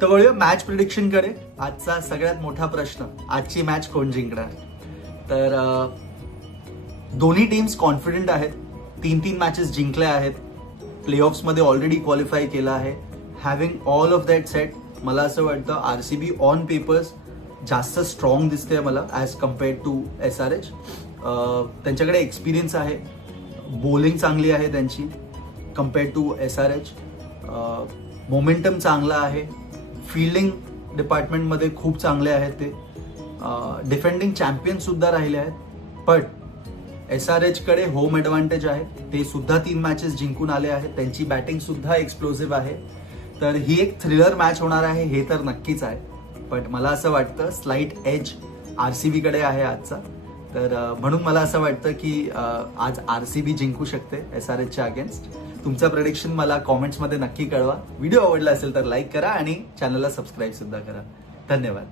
तर वळूया match prediction कडे. आजचा सगळ्यात मोठा प्रश्न, आजची मॅच कोण जिंकणार. तर दोन्ही टीम्स कॉन्फिडंट आहेत, 3 मॅचेस जिंकल्या आहेत, प्लेऑफ्समध्ये ऑलरेडी क्वालिफाय केलं आहे. Having all of that set, मला असं वाटतं आरसीबी ऑन पेपर्स जास्त स्ट्रॉंग दिसते मला ॲज कम्पेअर्ड टू SRH. त्यांच्याकडे एक्सपिरियन्स आहे, बॉलिंग चांगली आहे त्यांची कम्पेअर्ड टू SRH. मोमेंटम चांगला आहे, फिल्डिंग डिपार्टमेंटमध्ये खूप चांगले आहेत ते, डिफेंडिंग चॅम्पियन सुद्धा राहिले आहेत. पण SRH कडे होम ॲडव्हान्टेज आहे, ते सुद्धा 3 मॅचेस जिंकून आले आहेत, त्यांची बॅटिंग सुद्धा एक्सप्लोसिव्ह आहे. तर ही एक थ्रिलर मॅच होणार आहे हे तर नक्कीच आहे. पण मला असं वाटतं स्लाइट एज RCB कडे आहे आजचा. तर म्हणून मला असं वाटतं की आज RCB जिंकू शकते SRHच्या अगेन्स्ट. तुमचं प्रेडिक्शन मला कॉमेंट्समध्ये नक्की कळवा. व्हिडिओ आवडला असेल तर लाईक करा आणि चॅनलला सबस्क्राईब सुद्धा करा. धन्यवाद.